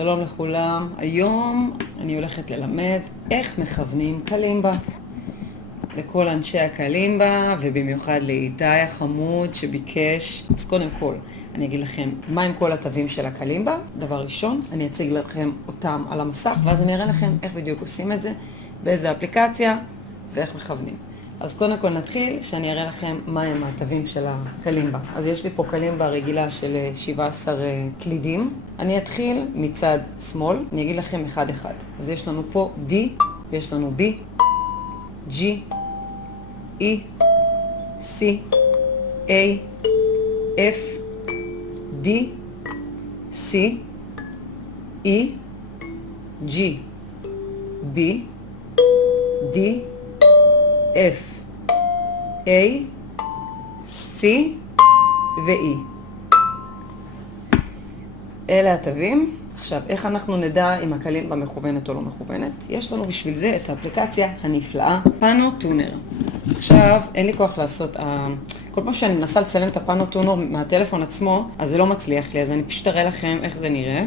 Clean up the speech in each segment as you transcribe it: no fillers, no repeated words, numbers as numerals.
שלום לכולם, היום אני הולכת ללמד איך מכוונים קלימבה. לכל אנשי הקלימבה ובמיוחד לאיתי החמוד שביקש. אז קודם כל, אני אגיד לכם מה עם כל התווים של הקלימבה. דבר ראשון, אני אציג לכם אותם על המסך ואז אני אראה לכם איך בדיוק עושים את זה, באיזה אפליקציה ואיך מכוונים. אז קודם כל נתחיל שאני אראה לכם מה הם התווים של הקלימבה. אז יש לי פה קלימבה רגילה של 17 קלידים. אני אתחיל מצד שמאל, אני אגיד לכם אחד אחד. אז יש לנו פה D, ויש לנו B, G, E, C, A, F, D, C, E, G, B, D, F, A, C ו-E. אלה התווים. עכשיו, איך אנחנו נדע אם הקלימבה מכוונת או לא מכוונת? יש לנו בשביל זה את האפליקציה הנפלאה, פאנו טונר. עכשיו, אין לי כוח לעשות, כל פעם שאני מנסה לצלם את הפאנו טונר מהטלפון עצמו, אז זה לא מצליח לי, אז אני פשוט אראה לכם איך זה נראה.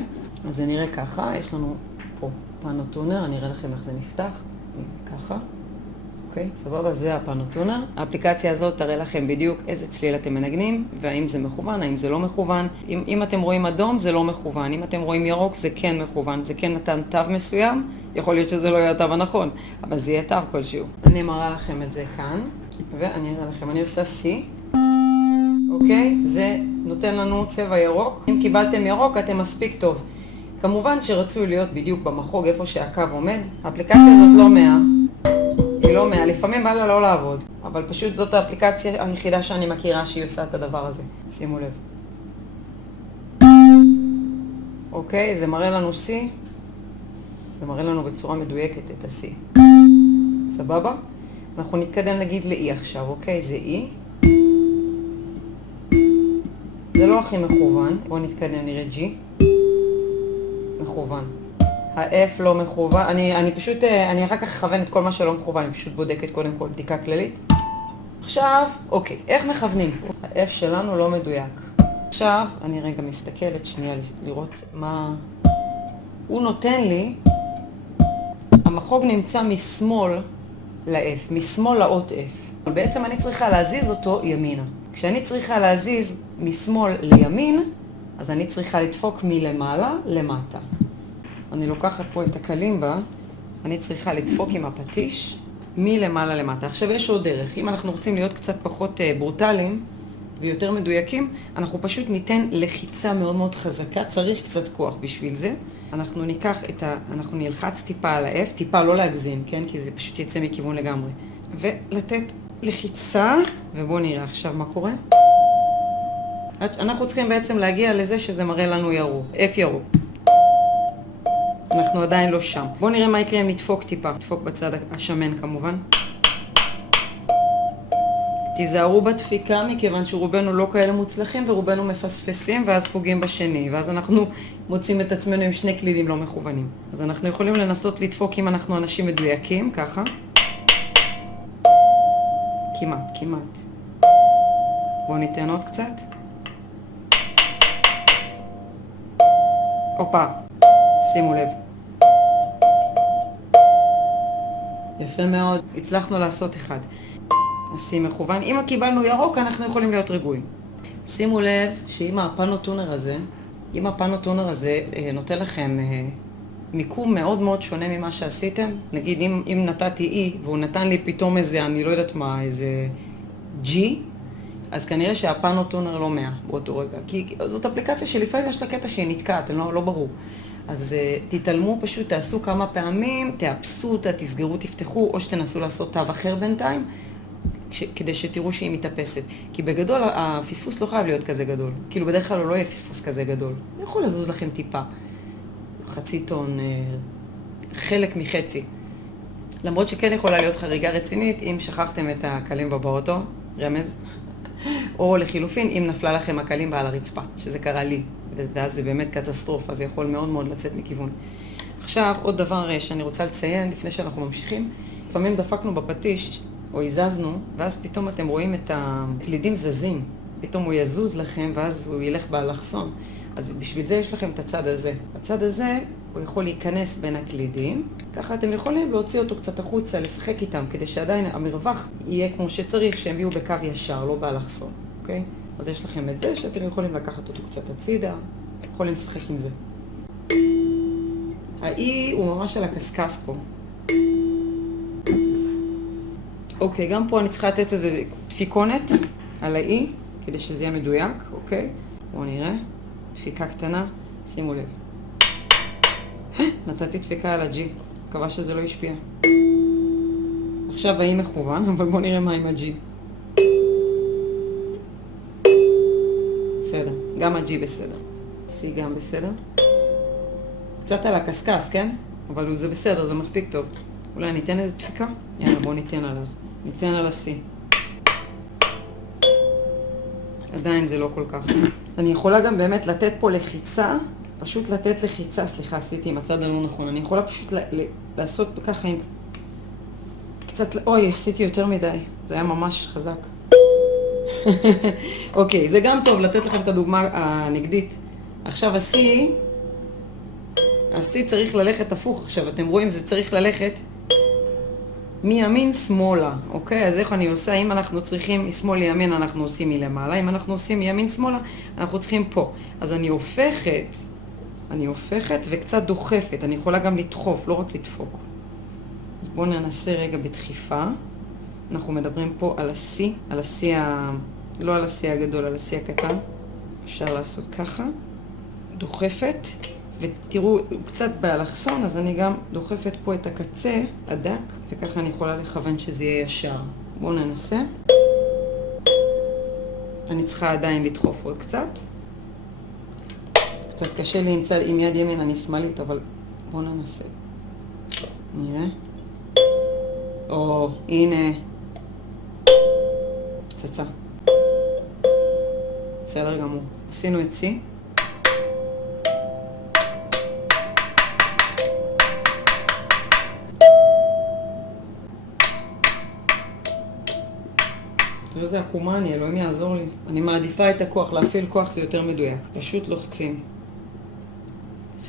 אז זה נראה ככה, יש לנו פה פאנו טונר, אני אראה לכם איך זה נפתח. ככה. אוקיי, סבבה, זה הפאנו טונר. האפליקציה הזאת תראה לכם בדיוק איזה צליל אתם מנגנים, והאם זה מכוון, האם זה לא מכוון. אם אתם רואים אדום, זה לא מכוון. אם אתם רואים ירוק, זה כן מכוון. זה כן נתן תו מסוים. יכול להיות שזה לא יהיה התו הנכון, אבל זה יהיה תו כלשהו. אני מראה לכם את זה כאן, ואני אראה לכם. אני עושה C. אוקיי, זה נותן לנו צבע ירוק. אם קיבלתם ירוק, אתם מספיק טוב. כמובן שרצוי להיות בדיוק במחוג איפה שהקו עומד. האפליקציה הזאת לא 100. היא לא 100, לפעמים בא לה לא לעבוד, אבל פשוט זאת האפליקציה היחידה שאני מכירה שהיא עושה את הדבר הזה. שימו לב. אוקיי, זה מראה לנו C, זה מראה לנו בצורה מדויקת את ה-C. סבבה? אנחנו נתקדם נגיד ל-E עכשיו, אוקיי? זה E. זה לא הכי מכוון, בואו נתקדם, נראה G. מכוון. ה-F לא מכוון, אני אחר כך אכוון את כל מה שלא מכוון, אני פשוט בודקת קודם כל בדיקה כללית. עכשיו, אוקיי, איך מכוונים? ה-F שלנו לא מדויק. עכשיו, אני רגע מסתכלת שנייה לראות מה הוא נותן לי. המחוג נמצא משמאל ל-F, משמאל לאות F. אבל בעצם אני צריכה להזיז אותו ימינה. כשאני צריכה להזיז משמאל לימין, אז אני צריכה לדפוק מלמעלה למטה. אני לוקחת פה את הקלימבה, אני צריכה לדפוק עם הפטיש מלמעלה למטה. עכשיו יש עוד דרך, אם אנחנו רוצים להיות קצת פחות ברוטליים ויותר מדויקים, אנחנו פשוט ניתן לחיצה מאוד מאוד חזקה, צריך קצת כוח בשביל זה. אנחנו אנחנו נלחץ טיפה על ה-F, טיפה לא להגזים, כן? כי זה פשוט יצא מכיוון לגמרי. ולתת לחיצה, ובואו נראה עכשיו מה קורה. אנחנו צריכים בעצם להגיע לזה שזה מראה לנו ירוק, F ירוק. אנחנו עדיין לא שם. בואו נראה מה יקרה אם נדפוק טיפה. נדפוק בצד השמן כמובן. תיזהרו בדפיקה מכיוון שרובנו לא כאלה מוצלחים ורובנו מפספסים ואז פוגעים בשני. ואז אנחנו מוצאים את עצמנו עם שני קלידים לא מכוונים. אז אנחנו יכולים לנסות לדפוק אם אנחנו אנשים מדויקים, ככה. כמעט. בואו ניתן עוד קצת. אופה, שימו לב. יפה מאוד, הצלחנו לעשות אחד. עשי מכוון. אם קיבלנו ירוק, אנחנו יכולים להיות רגועים. שימו לב שאם הפאנו טונר הזה נותן לכם מיקום מאוד מאוד שונה ממה שעשיתם, נגיד אם נתתי E והוא נתן לי פתאום איזה, אני לא יודעת מה, איזה G, אז כנראה שהפאנו טונר לא 100 באותו רגע. כי זאת אפליקציה שלפעמים יש לה קטע שהיא נתקעת, לא ברור. אז תתעלמו פשוט, תעשו כמה פעמים, תאפסו אותה, תסגרו, תפתחו, או שתנסו לעשות תו אחר בינתיים, כדי שתראו שהיא מתאפסת. כי בגדול הפספוס לא חייב להיות כזה גדול. כאילו בדרך כלל לא יהיה פספוס כזה גדול. אני יכול לזוז לכם טיפה. חצי טון, חלק מחצי. למרות שכן יכולה להיות חריגה רצינית, אם שכחתם את הקלימבה באוטו, רמז, או לחילופין, אם נפלה לכם הקלימבה על הרצפה, שזה קרה לי. ואז זה באמת קטסטרופה, זה יכול מאוד מאוד לצאת מכיוון. עכשיו, עוד דבר שאני רוצה לציין, לפני שאנחנו ממשיכים, לפעמים דפקנו בפטיש, או הזזנו, ואז פתאום אתם רואים את הקלידים זזים. פתאום הוא יזוז לכם, ואז הוא ילך באלכסון. אז בשביל זה יש לכם את הצד הזה. הצד הזה, הוא יכול להיכנס בין הקלידים, ככה אתם יכולים להוציא אותו קצת החוצה, לשחק איתם, כדי שעדיין המרווח יהיה כמו שצריך, שהם יהיו בקו ישר, לא באלכסון, אוקיי? אז יש לכם את זה, שאתם יכולים לקחת אותו קצת הצידה, יכולים לשחק עם זה. האי הוא ממש על הקסקס פה. אוקיי, גם פה אני צריכה לתת איזה דפיקונת על האי, כדי שזה יהיה מדויק, אוקיי? בואו נראה. דפיקה קטנה, שימו לב. נתתי דפיקה על הג'י, מקווה שזה לא ישפיע. עכשיו האי מכוון, אבל בואו נראה מה עם הג'י. בסדר, גם הג'י בסדר. סי גם בסדר. קצת על הקסקס, כן? אבל זה בסדר, זה מספיק טוב. אולי ניתן איזה דפיקה? יאללה, בואו ניתן עליו. ניתן על הסי. עדיין זה לא כל כך. אני יכולה גם באמת לתת פה לחיצה, פשוט לתת לחיצה, סליחה, עשיתי עם הצד הלא נכון. אני יכולה פשוט לעשות ככה עם... קצת, אוי, עשיתי יותר מדי. זה היה ממש חזק. אוקיי, זה גם טוב לתת לכם את הדוגמה הנגדית. עכשיו הסי צריך ללכת הפוך. עכשיו, אתם רואים, זה צריך ללכת מימין שמאלה, אוקיי? אז איך אני עושה? אם אנחנו צריכים משמאל לימין, אנחנו עושים מלמעלה. אם אנחנו עושים מימין שמאלה, אנחנו צריכים פה. אז אני הופכת וקצת דוחפת. אני יכולה גם לדחוף, לא רק לדפוק. אז בואו ננסה רגע בדחיפה. אנחנו מדברים פה על הסי, לא על הסי הגדול, על הסי הקטן. אפשר לעשות ככה. דוחפת. ותראו, הוא קצת באלכסון, אז אני גם דוחפת פה את הקצה הדק, וככה אני יכולה לכוון שזה יהיה ישר. בואו ננסה. אני צריכה עדיין לדחוף עוד קצת. קצת קשה לי עם יד ימין, אני שמאלית, אבל בואו ננסה. נראה. הנה. פצצה. בסדר גמור. עשינו את C. זה עקומה, אלוהים יעזור לי. אני מעדיפה את הכוח, להפעיל כוח זה יותר מדויק. פשוט לוחצים.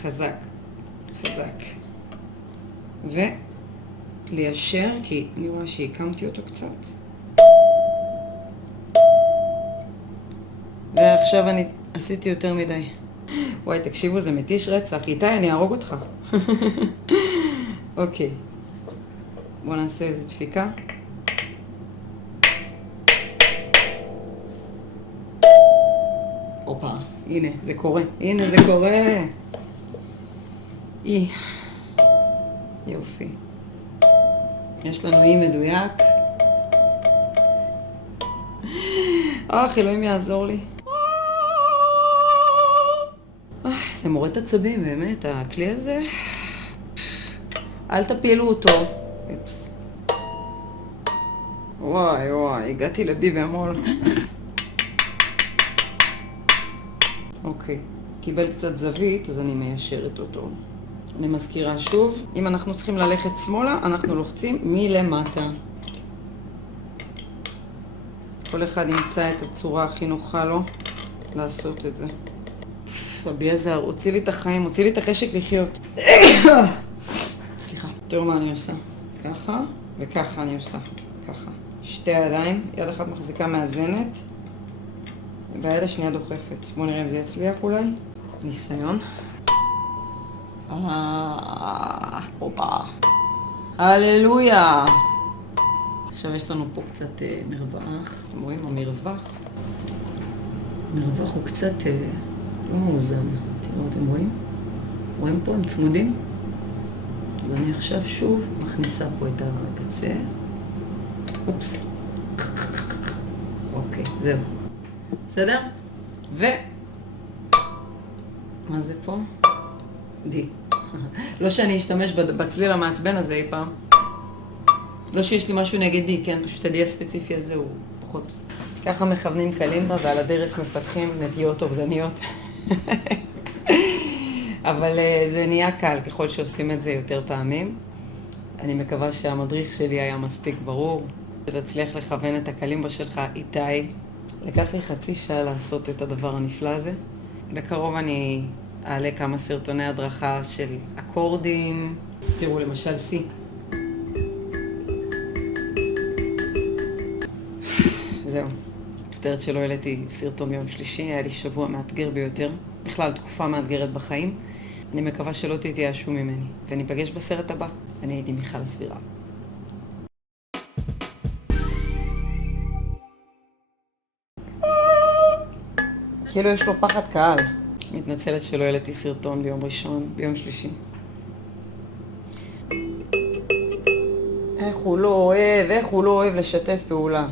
חזק. וליישר, כי אני רואה שהקמתי אותו קצת. ועכשיו אני עשיתי יותר מדי. וואי, תקשיבו, זה מתיש רצח. איתי, אני אהרוג אותך. אוקיי. בואו נעשה איזה דפיקה. אופה, הנה, זה קורה. יופי. יש לנו אי מדויק. אלוהים יעזור לי. זה מורד עצבים, באמת, הכלי הזה. אל תפילו אותו. אופס. וואי, הגעתי לבי במול. אוקיי, קיבל קצת זווית, אז אני מיישרת אותו. אני מזכירה שוב, אם אנחנו צריכים ללכת שמאלה, אנחנו לוחצים מלמטה. כל אחד ימצא את הצורה הכי נוחה לו לעשות את זה. אבי עזר, הוציא לי את החיים, הוציא לי את החשק לחיות. סליחה. תראו מה אני עושה. ככה, וככה אני עושה. ככה. שתי ידיים, יד אחת מחזיקה מאזנת. ביד השנייה דוחפת. בואו נראה אם זה יצליח אולי. ניסיון. הופה. הללויה. עכשיו יש לנו פה קצת מרווח. אתם רואים? המרווח הוא קצת לא מאוזן. תראו, אתם רואים? רואים פה? הם צמודים. אז אני עכשיו שוב מכניסה פה את הקצה. אופס. אוקיי, זהו. בסדר? מה זה פה? די. לא שאני אשתמש בצליל המעצבן הזה אי פעם. לא שיש לי משהו נגד די, כן? פשוט הדי הספציפי הזה הוא פחות. ככה מכוונים קלימבה ועל הדרך מפתחים נטיות אובדניות. אבל זה נהיה קל ככל שעושים את זה יותר פעמים. אני מקווה שהמדריך שלי היה מספיק ברור. שתצליח לכוון את הקלימבה שלך איתי. לקח לי חצי שעה לעשות את הדבר הנפלא הזה. בקרוב אני אעלה כמה סרטוני הדרכה של אקורדים. תראו למשל C. זהו. מצטערת שלא העליתי סרטון ביום שלישי, היה לי שבוע מאתגר ביותר. בכלל, תקופה מאתגרת בחיים. אני מקווה שלא תתייאשו ממני. וניפגש בסרט הבא. אני הייתי מיכל הסבירה. כאילו יש לו פחד קהל. מתנצלת שלא העליתי סרטון ביום שלישי. איך הוא לא אוהב לשתף פעולה.